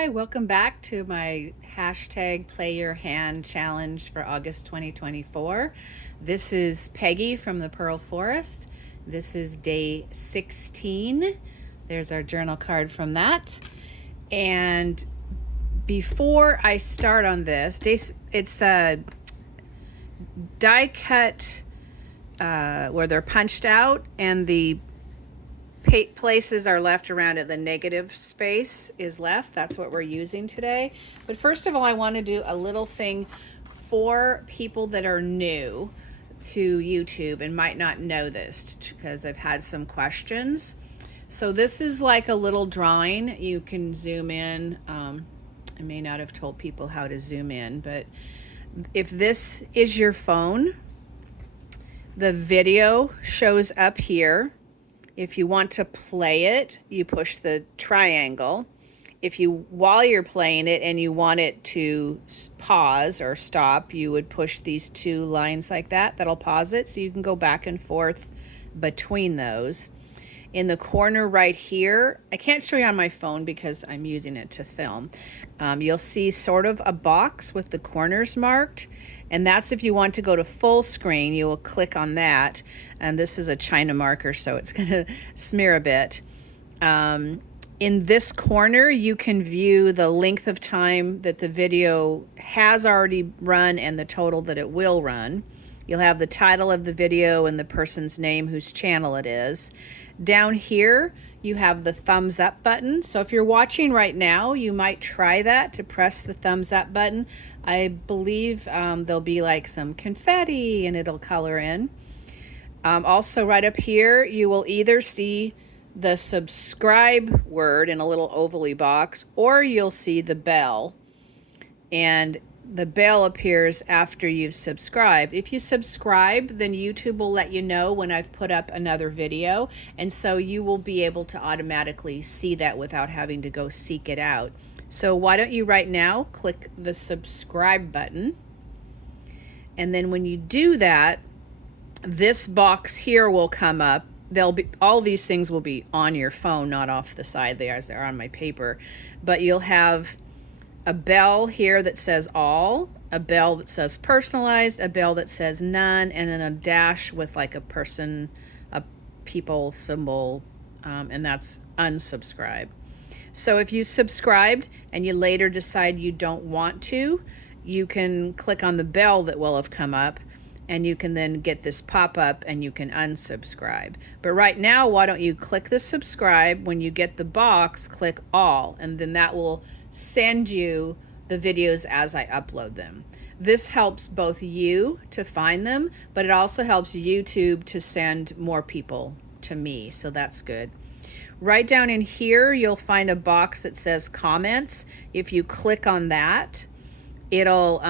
Hi, welcome back to my hashtag Play Your Hand challenge for August 2024. This is Peggy from the Pearl Forest. This is day 16. There's our journal card from that. And before I start on this, it's a die cut where they're punched out and the places are left around it. The negative space is left. That's what we're using today. But first of all, I want to do a little thing for people that are new to YouTube and might not know this because I've had some questions. So this is like a little drawing. You can zoom in. I may not have told people how to zoom in, but if this is your phone, the video shows up here. If you want to play it, you push the triangle. While you're playing it and you want it to pause or stop, you would push these two lines like that. That'll pause it, so you can go back and forth between those. In the corner right here, I can't show you on my phone because I'm using it to film. You'll see sort of a box with the corners marked, and that's if you want to go to full screen. You will click on that, and this is a China marker, so it's going to smear a bit. In this corner, you can view the length of time that the video has already run and the total that it will run. You'll have the title of the video and the person's name whose channel it is. Down here, you have the thumbs up button. So if you're watching right now, you might try that to press the thumbs up button. I believe there'll be like some confetti and it'll color in. Also right up here, you will either see the subscribe word in a little ovally box, or you'll see the bell. And the bell appears after you've subscribed. If you subscribe, then YouTube will let you know when I've put up another video, and so you will be able to automatically see that without having to go seek it out. So why don't you right now click the subscribe button, and then when you do that, this box here will come up. All these things will be on your phone, not off the side there as they're on my paper, but you'll have a bell here that says all, a bell that says personalized, a bell that says none, and then a dash with like a people symbol, and that's unsubscribe. So if you subscribed and you later decide you don't want to, you can click on the bell that will have come up, and you can then get this pop-up and you can unsubscribe. But right now, why don't you click the subscribe? When you get the box, click all, and then that will send you the videos as I upload them. This helps both you to find them, but it also helps YouTube to send more people to me, so that's good. Right down in here, you'll find a box that says comments. If you click on that, it'll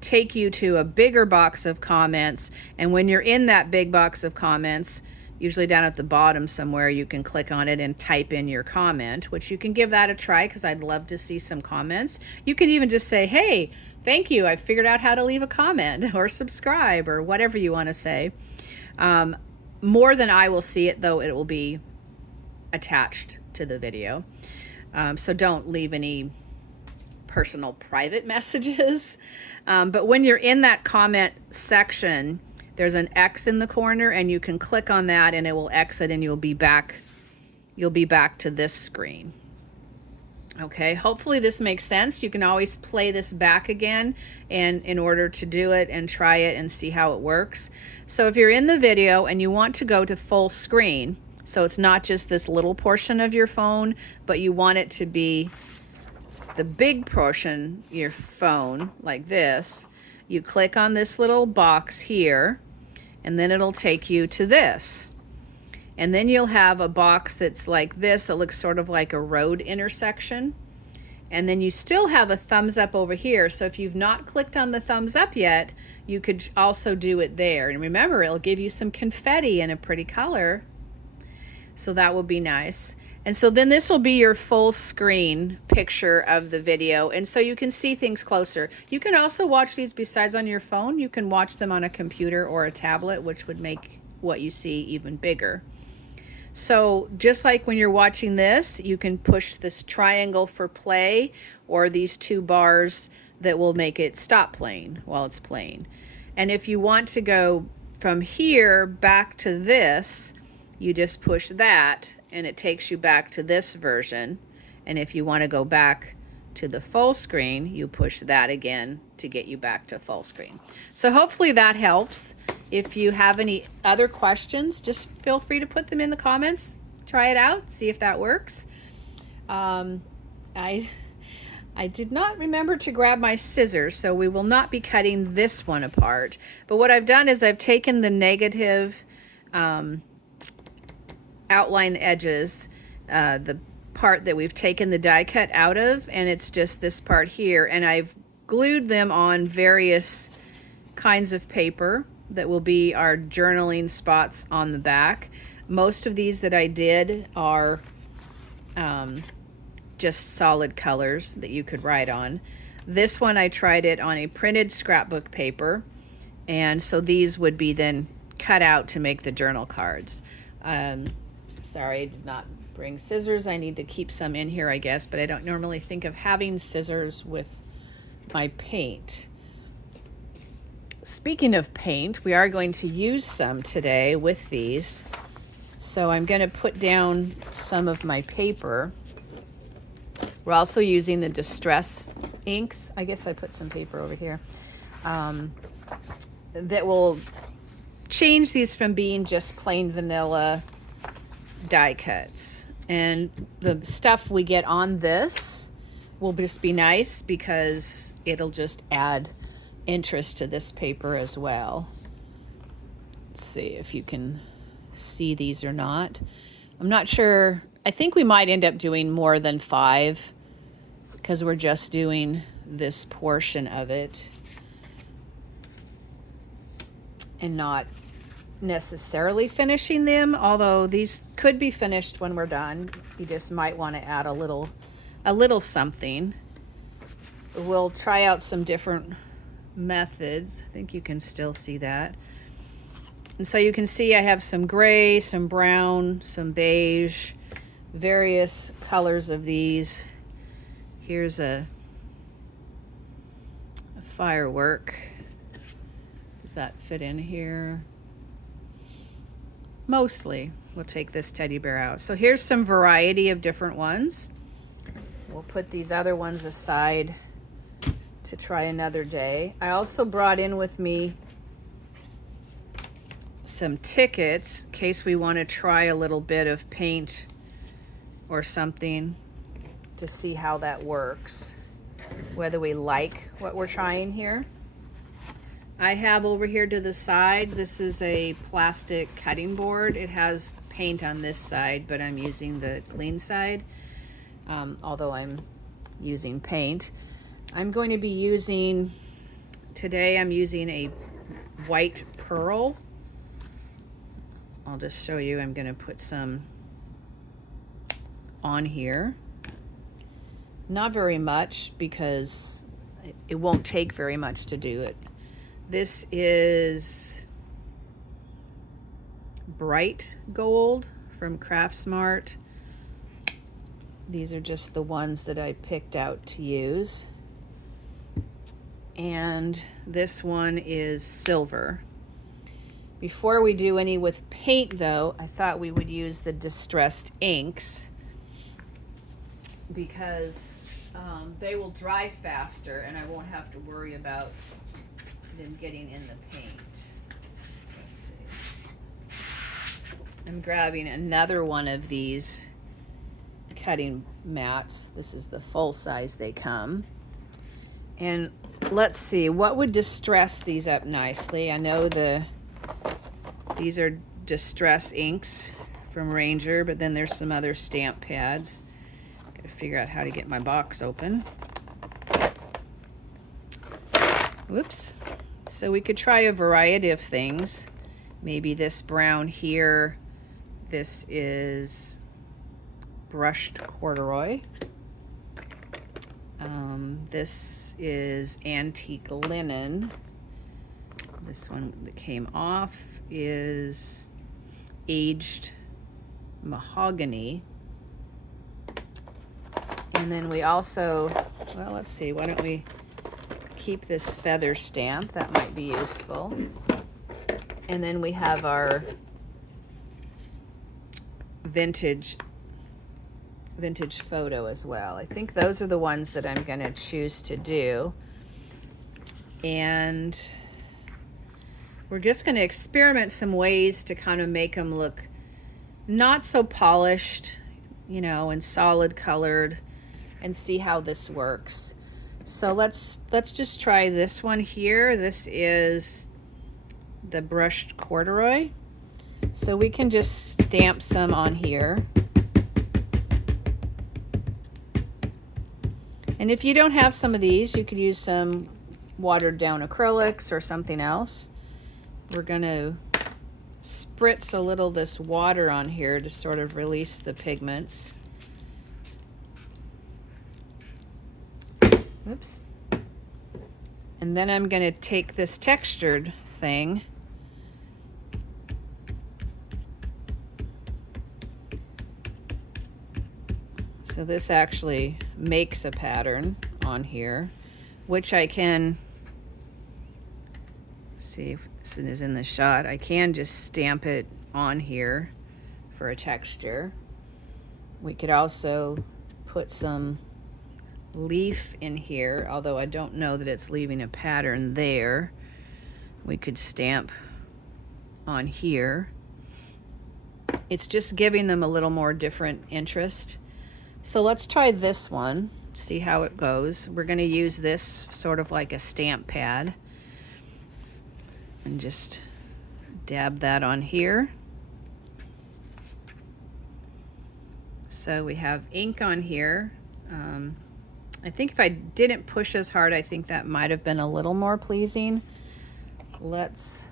take you to a bigger box of comments, and when you're in that big box of comments, usually down at the bottom somewhere, you can click on it and type in your comment, which you can give that a try because I'd love to see some comments. You can even just say, hey, thank you, I figured out how to leave a comment, or subscribe, or whatever you want to say. More than I will see it, though, it will be attached to the video. So don't leave any personal private messages. But when you're in that comment section, there's an X in the corner, and you can click on that and it will exit, and you'll be back to this screen. Okay, hopefully this makes sense. You can always play this back again and in order to do it and try it and see how it works. So if you're in the video and you want to go to full screen, so it's not just this little portion of your phone, but you want it to be the big portion, your phone, like this, you click on this little box here, and then it'll take you to this. And then you'll have a box that's like this. It looks sort of like a road intersection. And then you still have a thumbs up over here. So if you've not clicked on the thumbs up yet, you could also do it there. And remember, it'll give you some confetti in a pretty color. So that will be nice. And so then this will be your full screen picture of the video, and so you can see things closer. You can also watch these besides on your phone. You can watch them on a computer or a tablet, which would make what you see even bigger. So just like when you're watching this, you can push this triangle for play, or these two bars that will make it stop playing while it's playing. And if you want to go from here back to this, you just push that and it takes you back to this version. And if you want to go back to the full screen, you push that again to get you back to full screen. So hopefully that helps. If you have any other questions, just feel free to put them in the comments. Try it out, see if that works. I did not remember to grab my scissors, so we will not be cutting this one apart. But what I've done is I've taken the negative outline edges, the part that we've taken the die cut out of, and it's just this part here, and I've glued them on various kinds of paper that will be our journaling spots on the back. Most of these that I did are just solid colors that you could write on. This one I tried it on a printed scrapbook paper, and so these would be then cut out to make the journal cards. Sorry, I did not bring scissors. I need to keep some in here, I guess, but I don't normally think of having scissors with my paint. Speaking of paint, we are going to use some today with these. So I'm going to put down some of my paper. We're also using the Distress inks. I guess I put some paper over here. That will change these from being just plain vanilla die cuts. And the stuff we get on this will just be nice because it'll just add interest to this paper as well. Let's see if you can see these or not. I'm not sure. I think we might end up doing more than 5 because we're just doing this portion of it and not necessarily finishing them, although these could be finished when we're done. You just might want to add a little something. We'll try out some different methods. I think you can still see that. And so you can see I have some gray, some brown, some beige, various colors of these. Here's a firework. Does that fit in here? Mostly. We'll take this teddy bear out. So here's some variety of different ones. We'll put these other ones aside to try another day. I also brought in with me some tickets in case we want to try a little bit of paint or something to see how that works, whether we like what we're trying here. I have over here to the side, this is a plastic cutting board. It has paint on this side, but I'm using the clean side, although I'm using paint. I'm going to be using, today I'm using a white pearl. I'll just show you. I'm going to put some on here. Not very much because it won't take very much to do it. This is bright gold from Craftsmart. These are just the ones that I picked out to use. And this one is silver. Before we do any with paint though, I thought we would use the distressed inks because they will dry faster and I won't have to worry about them getting in the paint. Let's see. I'm grabbing another one of these cutting mats. This is the full size they come. And let's see, what would distress these up nicely? I know these are distress inks from Ranger, but then there's some other stamp pads. Gotta figure out how to get my box open. Whoops. So we could try a variety of things. Maybe this brown here. This is brushed corduroy. This is antique linen. This one that came off is aged mahogany. And then we also, well, let's see, why don't we keep this feather stamp? That might be useful. And then we have our vintage photo as well. I think those are the ones that I'm going to choose to do. And we're just going to experiment some ways to kind of make them look not so polished, you know, and solid colored, and see how this works. So let's just try this one here. This is the brushed corduroy. So we can just stamp some on here. And if you don't have some of these, you could use some watered down acrylics or something else. We're going to spritz a little this water on here to sort of release the pigments. Oops. And then I'm going to take this textured thing so this actually makes a pattern on here, which I can see if this is in the shot. I can just stamp it on here for a texture. We could also put some leaf in here, although I don't know that it's leaving a pattern there. We could stamp on here. It's just giving them a little more different interest. So let's try this one, see how it goes. We're going to use this sort of like a stamp pad and just dab that on here. So we have ink on here. I think if I didn't push as hard, I think that might have been a little more pleasing. Let's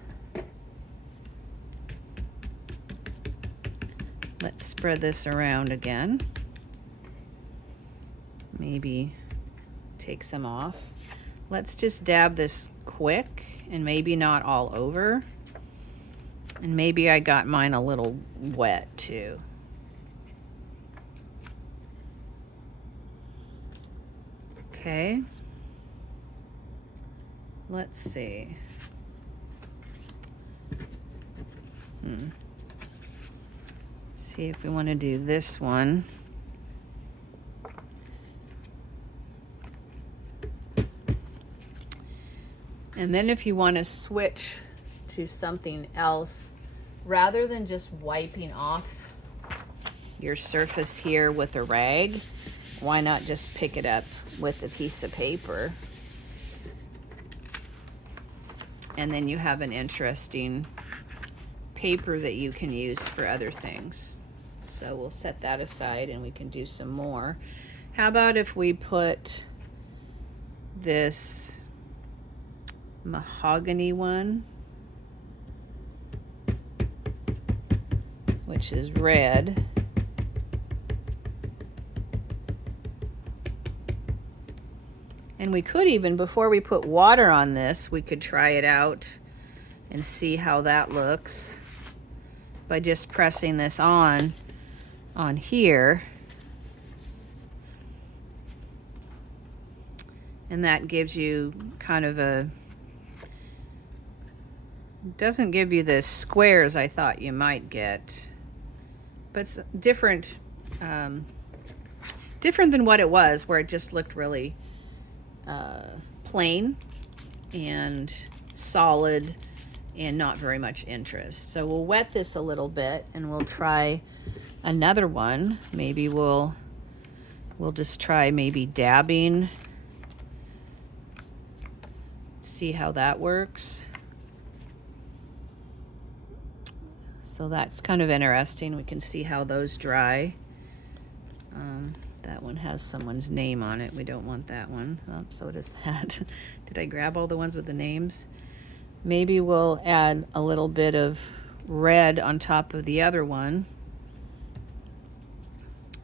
spread this around again. Maybe take some off. Let's just dab this quick and maybe not all over. And maybe I got mine a little wet too. Okay. Let's see. See if we want to do this one. And then if you want to switch to something else, rather than just wiping off your surface here with a rag, why not just pick it up with a piece of paper? And then you have an interesting paper that you can use for other things. So we'll set that aside and we can do some more. How about if we put this mahogany one, which is red. And we could even, before we put water on this, we could try it out and see how that looks by just pressing this on here. And that gives you kind of a, doesn't give you the squares I thought you might get, but it's different, different than what it was, where it just looked really plain and solid and not very much interest. So we'll wet this a little bit and we'll try another one. Maybe we'll just try maybe dabbing, see how that works. So that's kind of interesting. We can see how those dry. That one has someone's name on it. We don't want that one. Oh, so does that. Did I grab all the ones with the names? Maybe we'll add a little bit of red on top of the other one.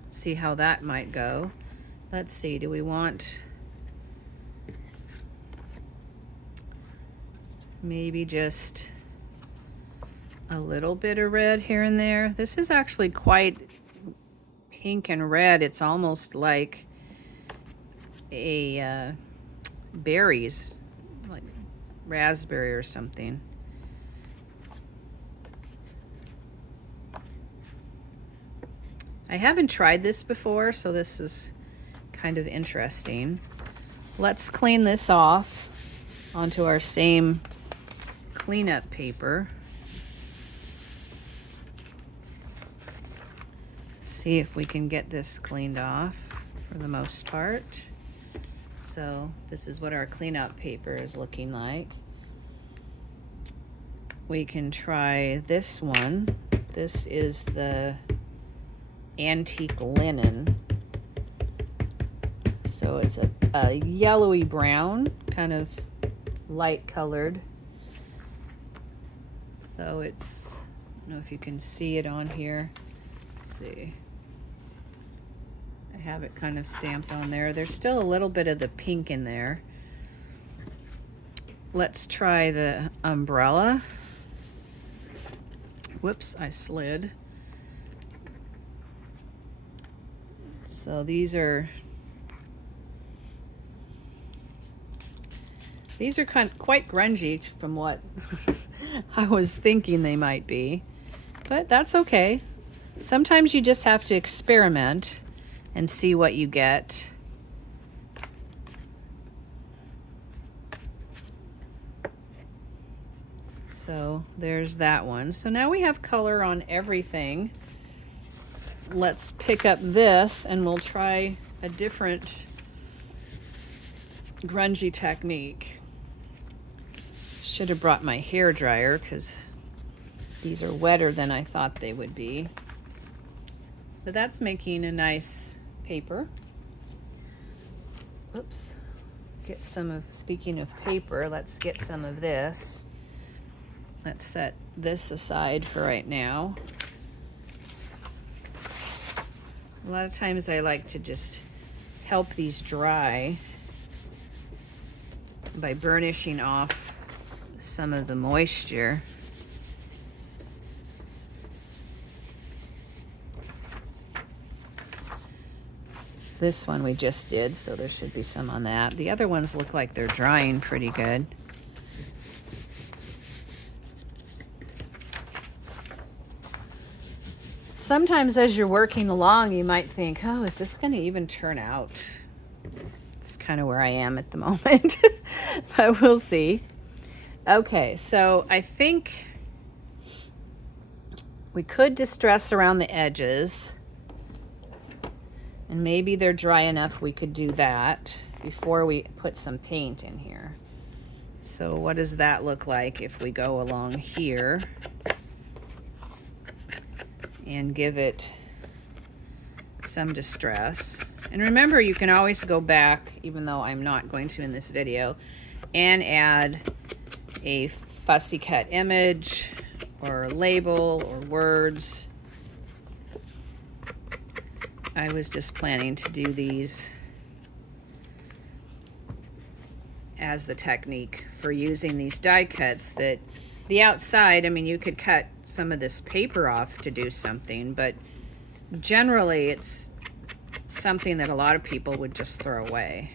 See how that might go. Let's see, do we want maybe just a little bit of red here and there. This is actually quite pink and red. It's almost like a berries, like raspberry or something. I haven't tried this before, so this is kind of interesting. Let's clean this off onto our same cleanup paper. See if we can get this cleaned off for the most part. So this is what our cleanup paper is looking like. We can try this one. This is the antique linen. So it's a yellowy brown, kind of light colored. So it's, I don't know if you can see it on here. Let's see. I have it kind of stamped on there. There's still a little bit of the pink in there. Let's try the umbrella. Whoops, I slid. So these are quite grungy from what I was thinking they might be, but that's okay. Sometimes you just have to experiment and see what you get. So there's that one. So now we have color on everything. Let's pick up this and we'll try a different grungy technique. Should have brought my hair dryer because these are wetter than I thought they would be. But that's making a nice paper. Oops. Get some of, speaking of paper, let's get some of this. Let's set this aside for right now. A lot of times I like to just help these dry by burnishing off some of the moisture. This one we just did, so there should be some on that. The other ones look like they're drying pretty good. Sometimes as you're working along, you might think, oh, is this going to even turn out? It's kind of where I am at the moment, but we'll see. Okay, so I think we could distress around the edges, and maybe they're dry enough we could do that before we put some paint in here. So what does that look like if we go along here and give it some distress? And remember, you can always go back, even though I'm not going to in this video, and add a fussy cut image or label or words. I was just planning to do these as the technique for using these die cuts. That the outside, I mean, you could cut some of this paper off to do something, but generally it's something that a lot of people would just throw away.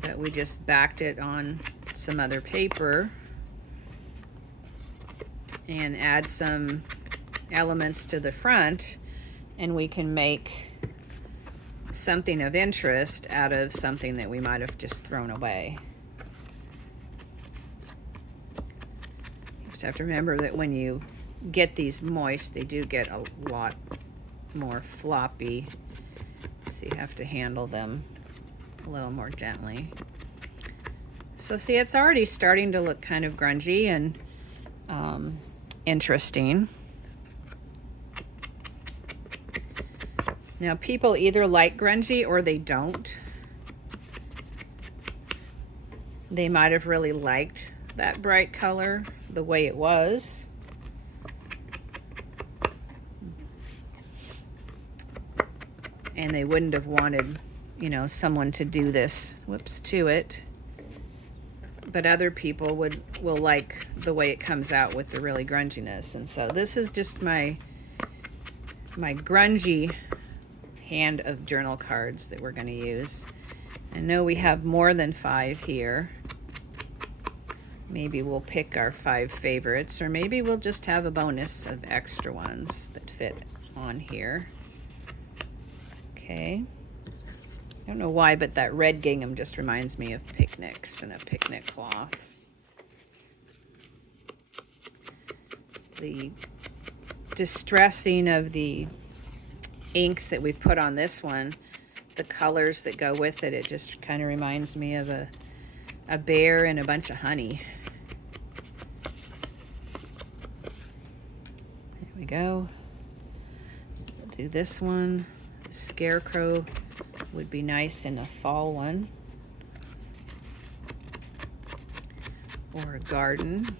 But we just backed it on some other paper and add some elements to the front, and we can make something of interest out of something that we might have just thrown away. You just have to remember that when you get these moist, they do get a lot more floppy, so you have to handle them a little more gently. So see, it's already starting to look kind of grungy and interesting. Now, people either like grungy or they don't. They might have really liked that bright color the way it was. And they wouldn't have wanted, you know, someone to do this, whoops, to it. but other people will like the way it comes out with the really grunginess. And so this is just my grungy hand of journal cards that we're going to use. I know we have more than 5 here. Maybe we'll pick our 5 favorites, or maybe we'll just have a bonus of extra ones that fit on here. Okay. I don't know why, but that red gingham just reminds me of picnics and a picnic cloth. The distressing of the inks that we've put on this one, the colors that go with it, it just kind of reminds me of a bear and a bunch of honey. There we go. We'll do this one. The scarecrow would be nice in a fall one. Or a garden.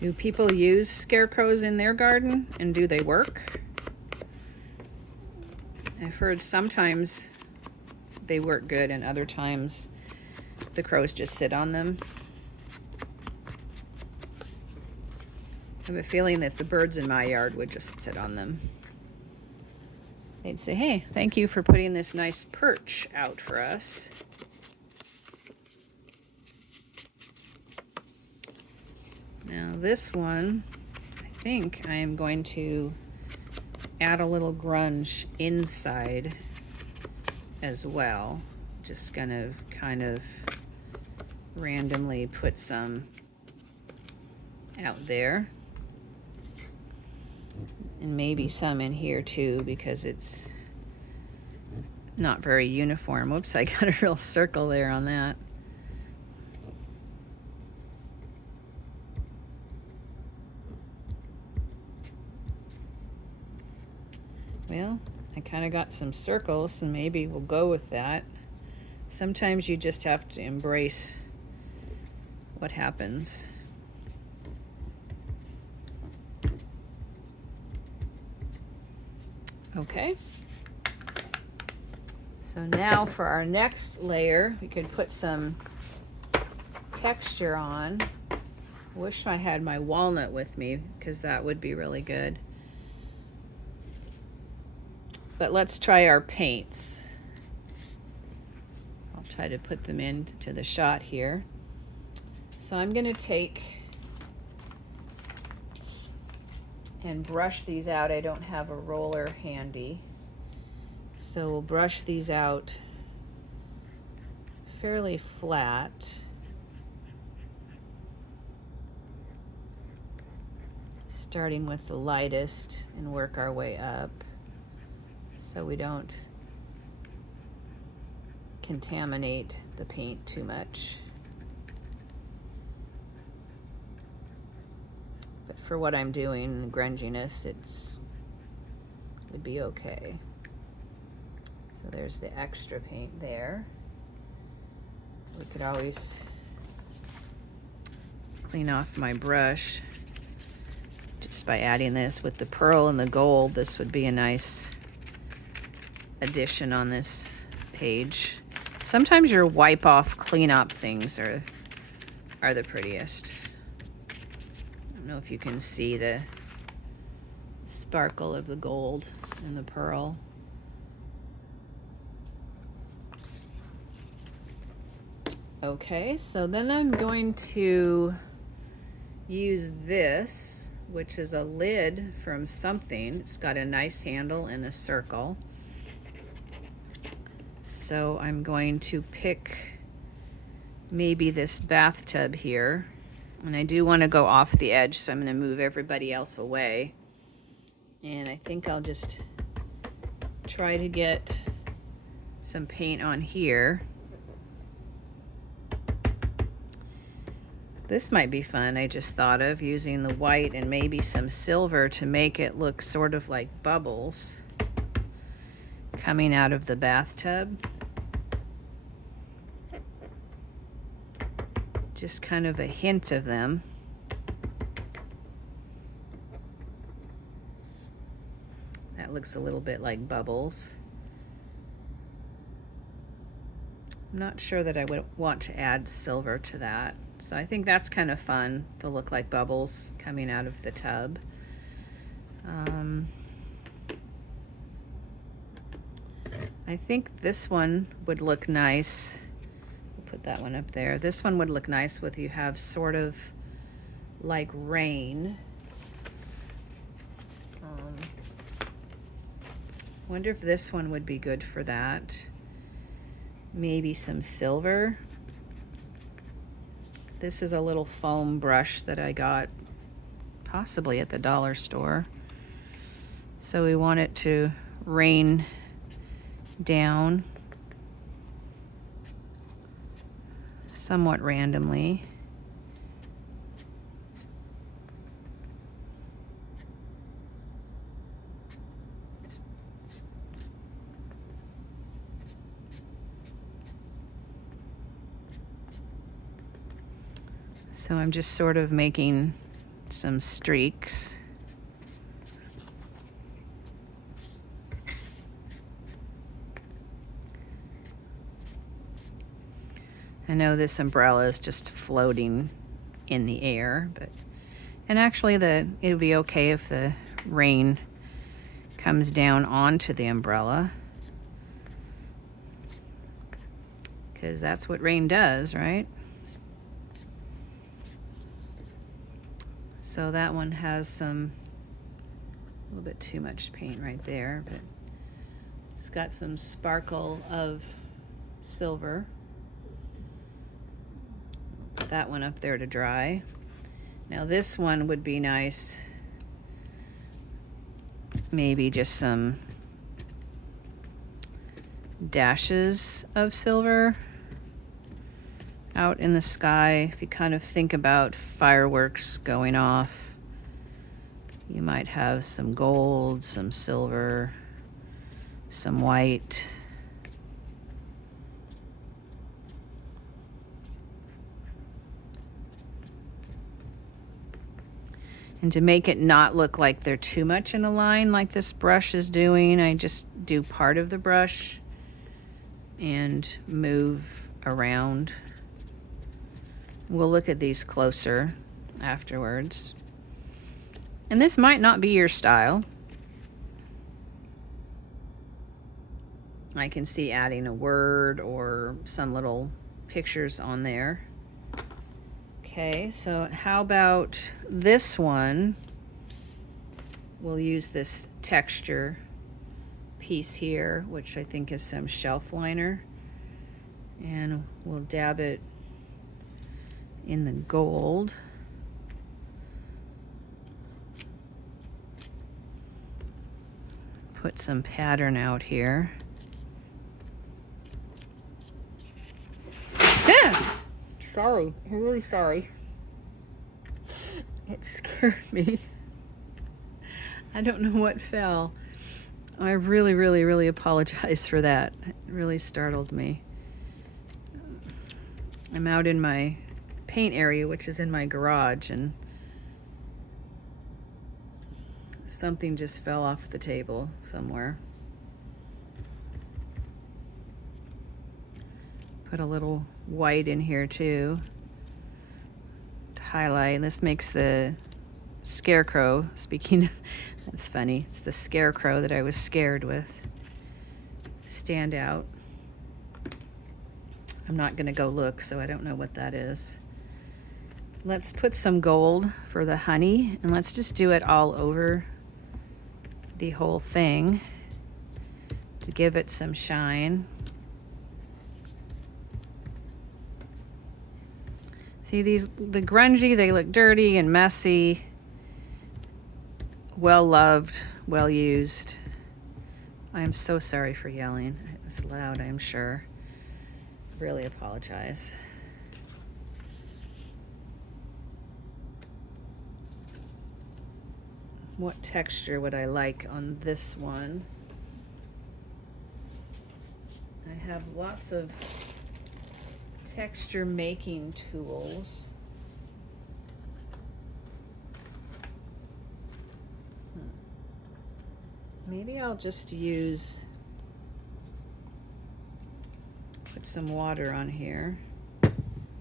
Do people use scarecrows in their garden, and do they work? I've heard sometimes they work good and other times the crows just sit on them. I have a feeling that the birds in my yard would just sit on them. They'd say, hey, thank you for putting this nice perch out for us. Now this one, I think I am going to add a little grunge inside as well. Just gonna kind of randomly put some out there. And maybe some in here too, because it's not very uniform. Whoops, I got a real circle there on that. Well, I kind of got some circles, and maybe we'll go with that. Sometimes you just have to embrace what happens. Okay. So now for our next layer, we could put some texture on. Wish I had my walnut with me, because that would be really good. But let's try our paints. I'll try to put them into the shot here. So I'm going to take and brush these out. I don't have a roller handy. So we'll brush these out fairly flat. Starting with the lightest and work our way up, so we don't contaminate the paint too much. But for what I'm doing, grunginess, would be okay. So there's the extra paint there. We could always clean off my brush just by adding this with the pearl and the gold. This would be a nice addition on this page. Sometimes your wipe off cleanup things are the prettiest. I don't know if you can see the sparkle of the gold and the pearl. Okay, so then I'm going to use this, which is a lid from something. It's got a nice handle and a circle. So I'm going to pick maybe this bathtub here. And I do want to go off the edge, so I'm going to move everybody else away. And I think I'll just try to get some paint on here. This might be fun. I just thought of using the white and maybe some silver to make it look sort of like bubbles coming out of the bathtub. Just kind of a hint of them. That looks a little bit like bubbles. I'm not sure that I would want to add silver to that. So I think that's kind of fun to look like bubbles coming out of the tub. I think this one would look nice. We'll put that one up there. This one would look nice with you have sort of like rain. Wonder if this one would be good for that. Maybe some silver. This is a little foam brush that I got possibly at the dollar store. So we want it to rain down somewhat randomly. So I'm just sort of making some streaks. I know this umbrella is just floating in the air, and actually it would be okay if the rain comes down onto the umbrella, because that's what rain does, right? So that one has a little bit too much paint right there, but it's got some sparkle of silver. Put that one up there to dry. Now this one would be nice, maybe just some dashes of silver out in the sky. If you kind of think about fireworks going off, you might have some gold, some silver, some white. And to make it not look like they're too much in a line like this brush is doing, I just do part of the brush and move around. We'll look at these closer afterwards. And this might not be your style. I can see adding a word or some little pictures on there. Okay, so how about this one? We'll use this texture piece here, which I think is some shelf liner. And we'll dab it in the gold. Put some pattern out here. Sorry, I'm really sorry. It scared me. I don't know what fell. I really apologize for that. It really startled me. I'm out in my paint area, which is in my garage, and something just fell off the table somewhere. Put a little white in here too to highlight. This makes the scarecrow, speaking of, that's funny, it's the scarecrow that I was scared with, stand out. I'm not gonna go look, so I don't know what that is. Let's put some gold for the honey, and let's just do it all over the whole thing to give it some shine. See the grungy, they look dirty and messy, well loved, well used. I am so sorry for yelling. It was loud, I'm sure. Really apologize. What texture would I like on this one? I have lots of texture making tools. maybe I'll just put some water on here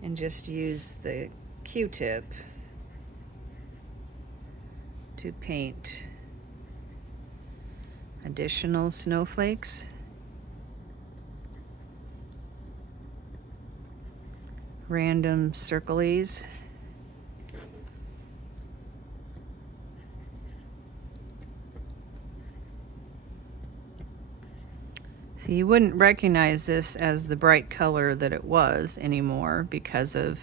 and just use the Q-tip to paint additional snowflakes. Random circlies. So you wouldn't recognize this as the bright color that it was anymore because of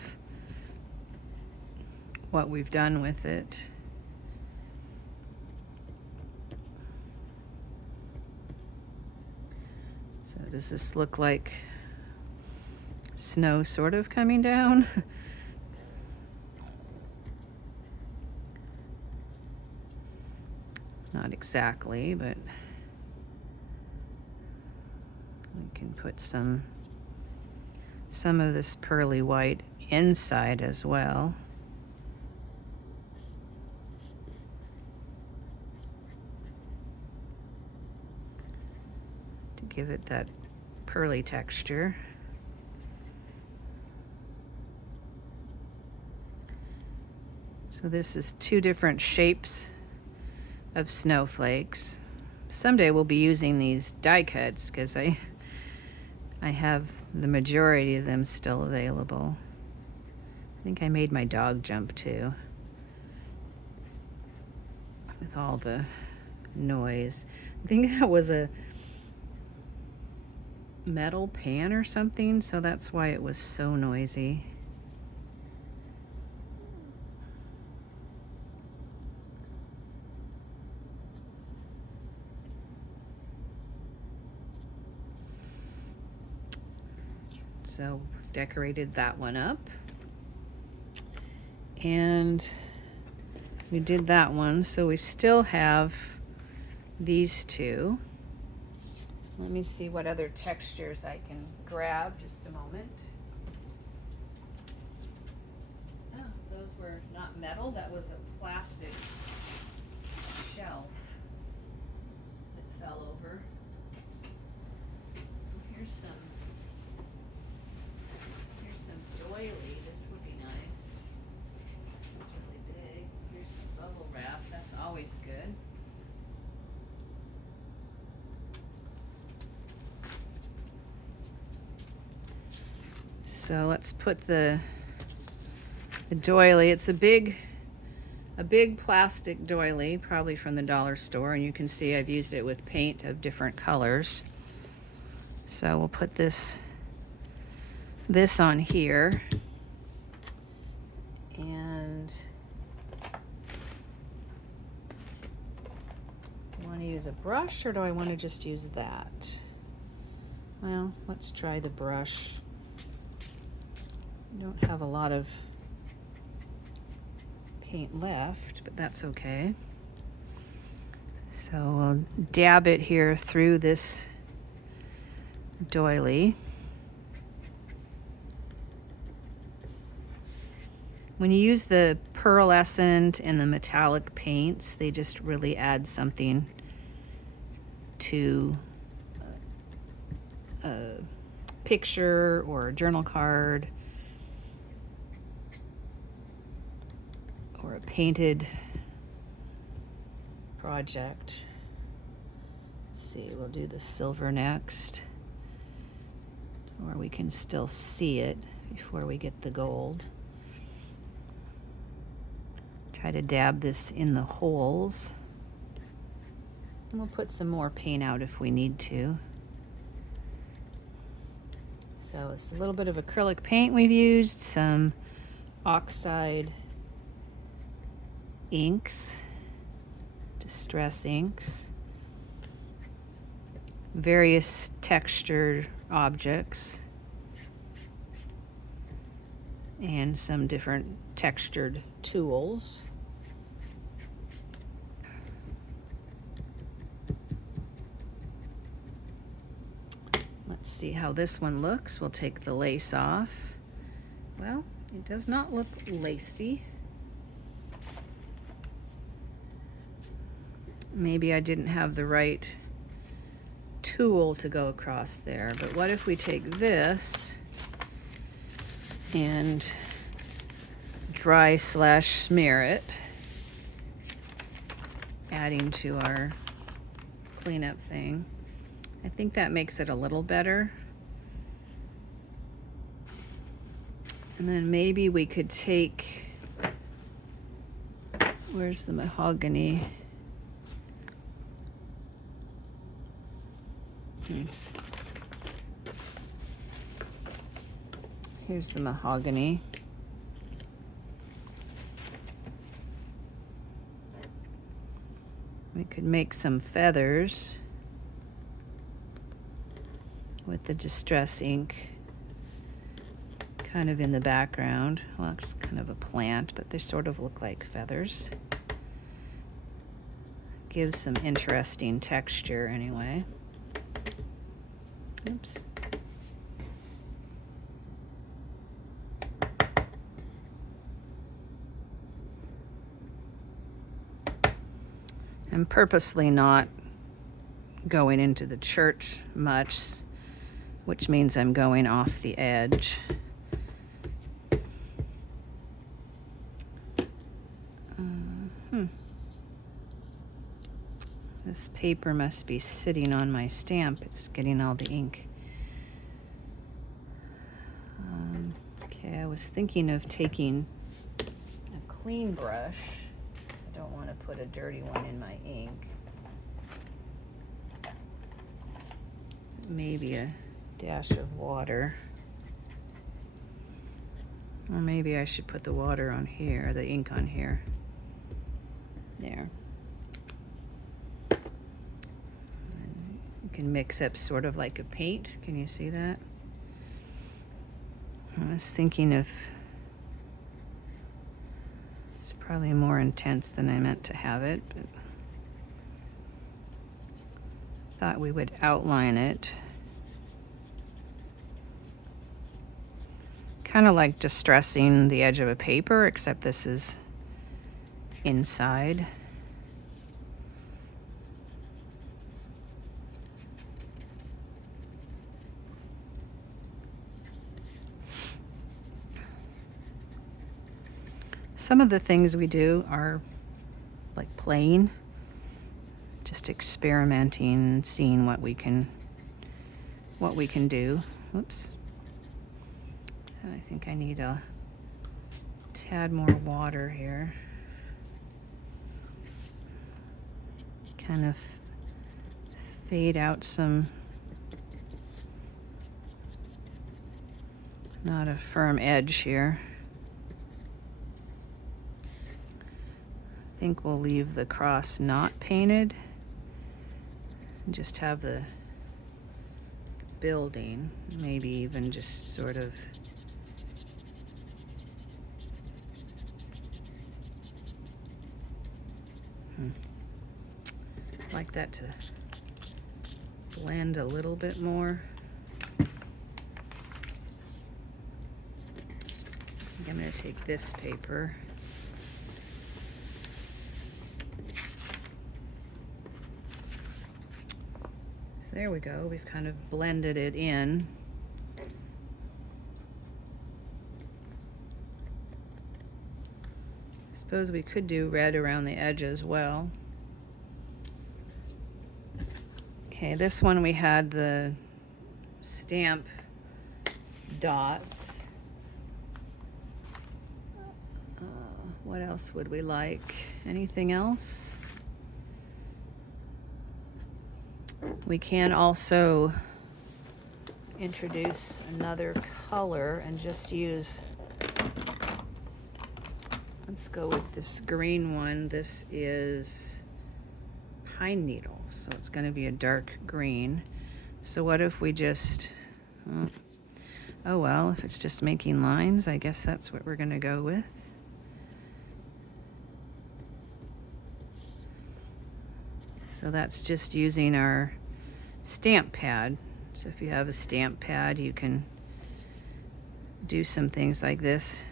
what we've done with it. So does this look like snow sort of coming down? Not exactly, but we can put some of this pearly white inside as well. To give it that pearly texture. So this is two different shapes of snowflakes. Someday we'll be using these die cuts because I have the majority of them still available. I think I made my dog jump too with all the noise. I think that was a metal pan or something, so that's why it was so noisy. So we've decorated that one up. And we did that one, so we still have these two. Let me see what other textures I can grab, just a moment. Oh, those were not metal, that was a plastic shelf that fell over. Here's some doily. This would be nice. This is really big. Here's some bubble wrap. That's always good. So let's put the doily. It's a big plastic doily, probably from the dollar store, and you can see I've used it with paint of different colors. So we'll put this on here, and I want to use a brush, or do I want to just use that? Well, let's try the brush. I don't have a lot of paint left, but that's okay. So we'll dab it here through this doily. When you use the pearlescent and the metallic paints, they just really add something to a picture or a journal card or a painted project. Let's see, we'll do the silver next, or we can still see it before we get the gold. Try to dab this in the holes. And we'll put some more paint out if we need to. So it's a little bit of acrylic paint we've used, some oxide inks, distress inks, various textured objects, and some different textured tools. Let's see how this one looks. We'll take the lace off. Well, it does not look lacy. maybe I didn't have the right tool to go across there. But what if we take this and dry slash smear it, adding to our cleanup thing. I think that makes it a little better. And then maybe we could take, where's the mahogany? Here's the mahogany. We could make some feathers with the distress ink kind of in the background. Well, it's kind of a plant, but they sort of look like feathers. Gives some interesting texture anyway. Oops. I'm purposely not going into the church much, which means I'm going off the edge. This paper must be sitting on my stamp. It's getting all the ink. Okay, I was thinking of taking a clean brush. I don't want to put a dirty one in my ink. Maybe a dash of water. Or maybe I should put the water on here, the ink on here. There. You can mix up sort of like a paint. Can you see that? I was thinking of, it's probably more intense than I meant to have it, but thought we would outline it. Kind of like distressing the edge of a paper, except this is inside. Some of the things we do are like playing, just experimenting, seeing what we can do. Whoops. I think I need a tad more water here. Kind of fade out some, not a firm edge here. I think we'll leave the cross not painted and just have the building, maybe even just sort of like that to blend a little bit more. I think I'm going to take this paper. So there we go. We've kind of blended it in. Suppose we could do red around the edge as well. Okay, this one we had the stamp dots. What else would we like? Anything else? We can also introduce another color and just use, let's go with this green one. This is pine needles, so it's going to be a dark green. So what if we just, oh well, if it's just making lines, I guess that's what we're going to go with. So that's just using our stamp pad. So if you have a stamp pad, you can do some things like this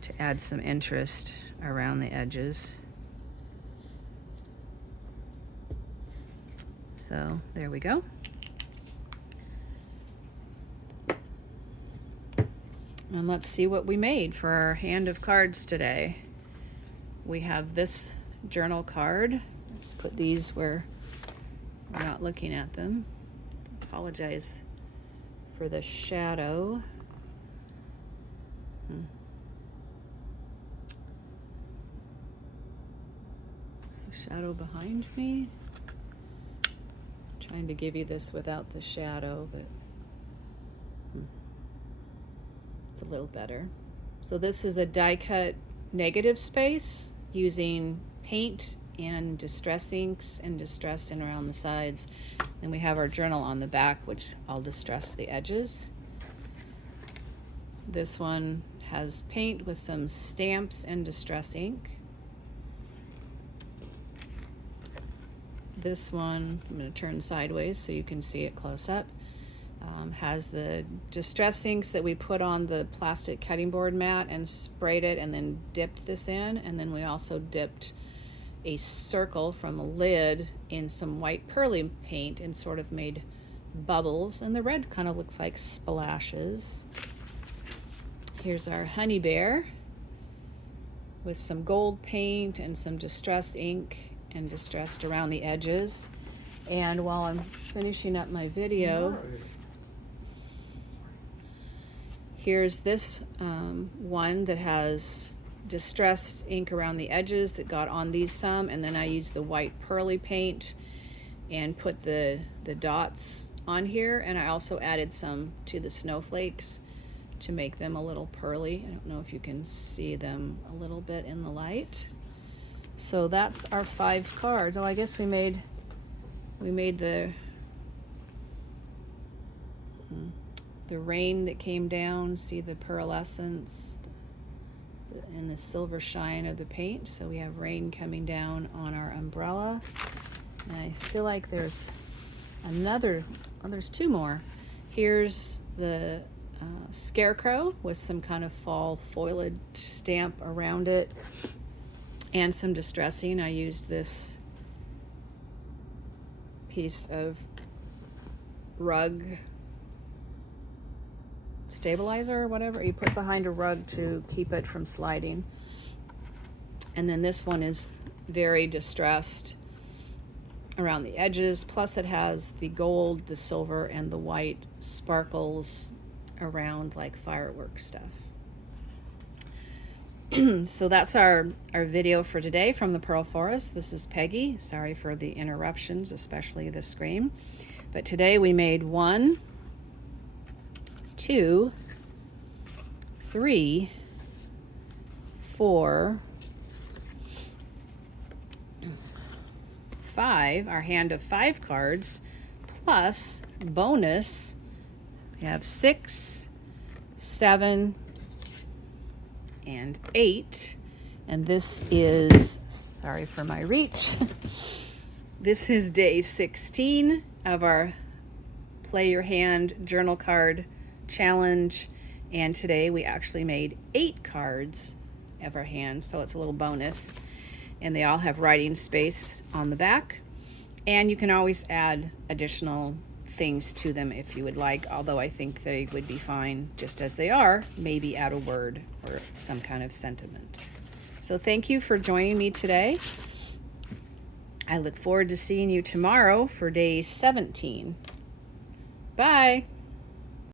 to add some interest around the edges. So there we go. And let's see what we made for our hand of cards today. We have this journal card. Let's put these where we're not looking at them. Apologize for the shadow. Is the shadow behind me? I'm trying to give you this without the shadow, but it's a little better. So this is a die cut negative space using paint and distress inks and distress in around the sides. And we have our journal on the back, which I'll distress the edges. This one has paint with some stamps and distress ink. This one, I'm going to turn sideways so you can see it close up. Has the distress inks that we put on the plastic cutting board mat and sprayed it and then dipped this in. And then we also dipped a circle from a lid in some white pearly paint and sort of made bubbles. And the red kind of looks like splashes. Here's our honey bear with some gold paint and some distress ink and distressed around the edges. And while I'm finishing up my video, here's this one that has distressed ink around the edges that got on these some, and then I used the white pearly paint and put the dots on here, and I also added some to the snowflakes to make them a little pearly. I don't know if you can see them a little bit in the light. So that's our 5 cards. Oh, I guess we made the rain that came down. See the pearlescence and the silver shine of the paint. So we have rain coming down on our umbrella. And I feel like there's there's 2 more. Here's the scarecrow with some kind of fall foliage stamp around it and some distressing. I used this piece of rug stabilizer or whatever you put behind a rug to keep it from sliding. And then this one is very distressed around the edges, plus it has the gold, the silver, and the white sparkles around like fireworks stuff. So that's our video for today from the Pearl Forest. This is Peggy. Sorry for the interruptions, especially the scream. But today we made 1, 2, 3, 4, 5, our hand of 5 cards, plus bonus, we have 6, 7, and 8. And this is, sorry for my reach, this is day 16 of our Play Your Hand journal card challenge. And today we actually made 8 cards of our hand, so it's a little bonus. And they all have writing space on the back. And you can always add additional things to them if you would like, although I think they would be fine just as they are. Maybe add a word or some kind of sentiment. So thank you for joining me today. I look forward to seeing you tomorrow for day 17. Bye.